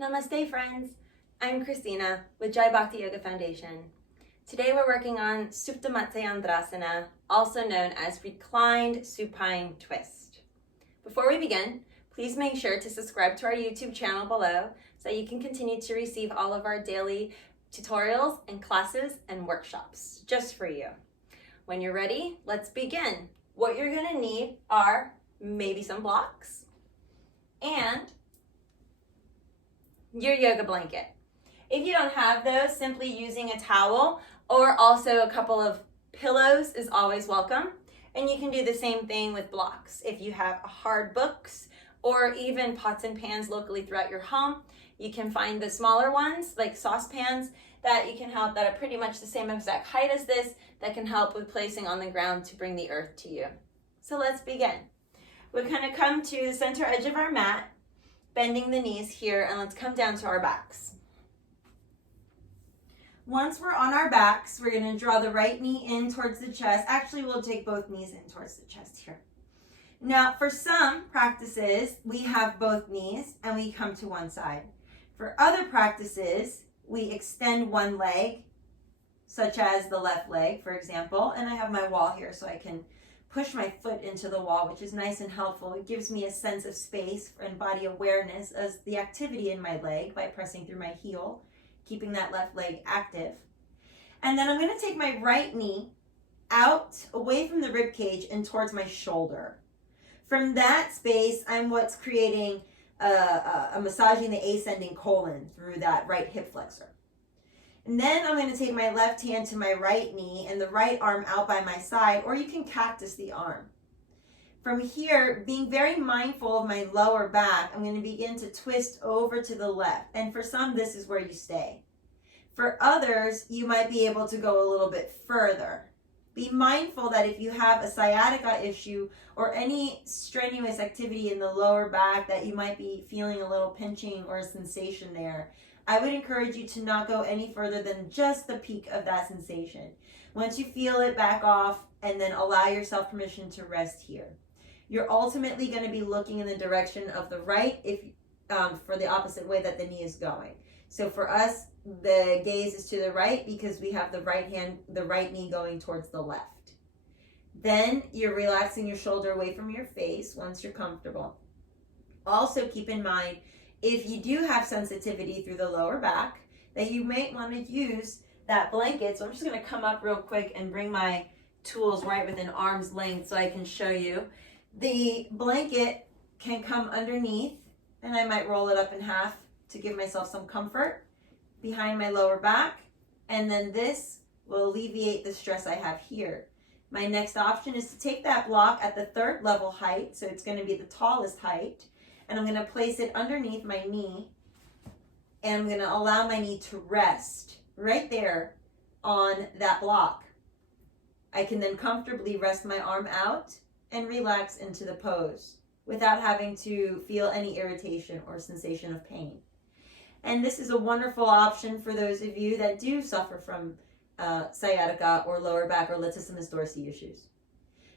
Namaste friends, I'm Christina with Jai Bhakti Yoga Foundation. Today we're working on Supta Matseyandrasana, also known as Reclined Spinal Twist. Before we begin, please make sure to subscribe to our YouTube channel below so you can continue to receive all of our daily tutorials and classes and workshops just for you. When you're ready, let's begin. What you're going to need are maybe some blocks and your yoga blanket. If you don't have those, simply using a towel or also a couple of pillows is always welcome. And you can do the same thing with blocks. If you have hard books or even pots and pans locally throughout your home, you can find the smaller ones like saucepans that are pretty much the same exact height as this, that can help with placing on the ground to bring the earth to you. So let's begin. We're going to come to the center edge of our mat, bending the knees here, and let's come down to our backs. Once we're on our backs, we're going to draw the right knee in towards the chest. Actually, we'll take both knees in towards the chest here. Now, for some practices, we have both knees and we come to one side. For other practices, we extend one leg, such as the left leg, for example, and I have my wall here so I can push my foot into the wall, which is nice and helpful. It gives me a sense of space and body awareness as the activity in my leg by pressing through my heel, keeping that left leg active. And then I'm going to take my right knee out, away from the rib cage and towards my shoulder. From that space, I'm what's creating massaging the ascending colon through that right hip flexor. And then I'm going to take my left hand to my right knee and the right arm out by my side, or you can cactus the arm. From here, being very mindful of my lower back, I'm going to begin to twist over to the left. And for some, this is where you stay. For others, you might be able to go a little bit further. Be mindful that if you have a sciatica issue or any strenuous activity in the lower back that you might be feeling a little pinching or a sensation there, I would encourage you to not go any further than just the peak of that sensation. Once you feel it, back off and then allow yourself permission to rest here. You're ultimately going to be looking in the direction of the right for the opposite way that the knee is going. So for us, the gaze is to the right because we have the right knee going towards the left. Then you're relaxing your shoulder away from your face once you're comfortable. Also keep in mind, if you do have sensitivity through the lower back, that you might want to use that blanket. So I'm just going to come up real quick and bring my tools right within arm's length so I can show you. The blanket can come underneath, and I might roll it up in half to give myself some comfort behind my lower back. And then this will alleviate the stress I have here. My next option is to take that block at the third level height, so it's going to be the tallest height. And I'm going to place it underneath my knee, and I'm going to allow my knee to rest right there on that block. I can then comfortably rest my arm out and relax into the pose without having to feel any irritation or sensation of pain. And this is a wonderful option for those of you that do suffer from sciatica or lower back or latissimus dorsi issues.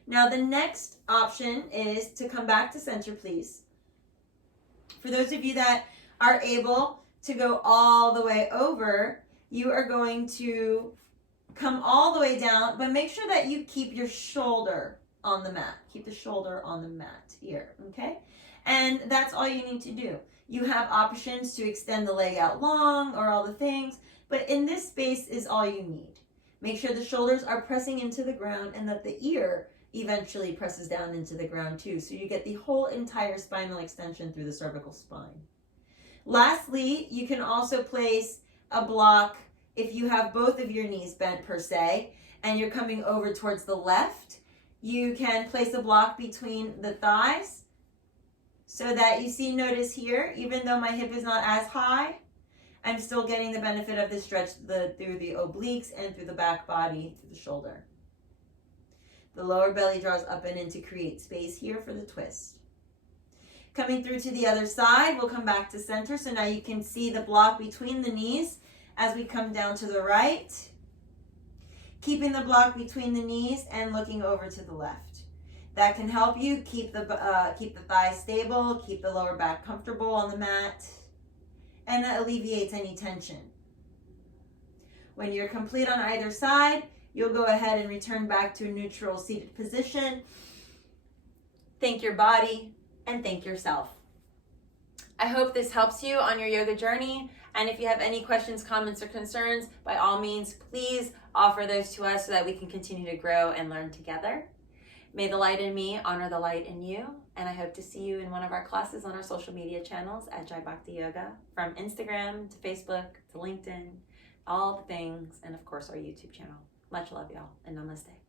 Now the next option is to come back to center, please. For those of you that are able to go all the way over, you are going to come all the way down, but make sure that you keep your shoulder on the mat. Keep the shoulder on the mat here, okay? And that's all you need to do. You have options to extend the leg out long or all the things, but in this space is all you need. Make sure the shoulders are pressing into the ground and that the ear eventually presses down into the ground too, so you get the whole entire spinal extension through the cervical spine. Lastly, you can also place a block if you have both of your knees bent per se and you're coming over towards the left. You can place a block between the thighs so that notice here, even though my hip is not as high, I'm still getting the benefit of the stretch through the obliques and through the back body, through the shoulder. The lower belly draws up and in to create space here for the twist. Coming through to the other side, we'll come back to center. So now you can see the block between the knees as we come down to the right. Keeping the block between the knees and looking over to the left. That can help you keep the thighs stable, keep the lower back comfortable on the mat. and it alleviates any tension. When you're complete on either side, you'll go ahead and return back to a neutral seated position. Thank your body and thank yourself. I hope this helps you on your yoga journey. And if you have any questions, comments, or concerns, by all means, please offer those to us so that we can continue to grow and learn together. May the light in me honor the light in you. And I hope to see you in one of our classes on our social media channels at Jai Bhakti Yoga, from Instagram to Facebook to LinkedIn, all the things, and of course our YouTube channel. Much love, y'all, and namaste.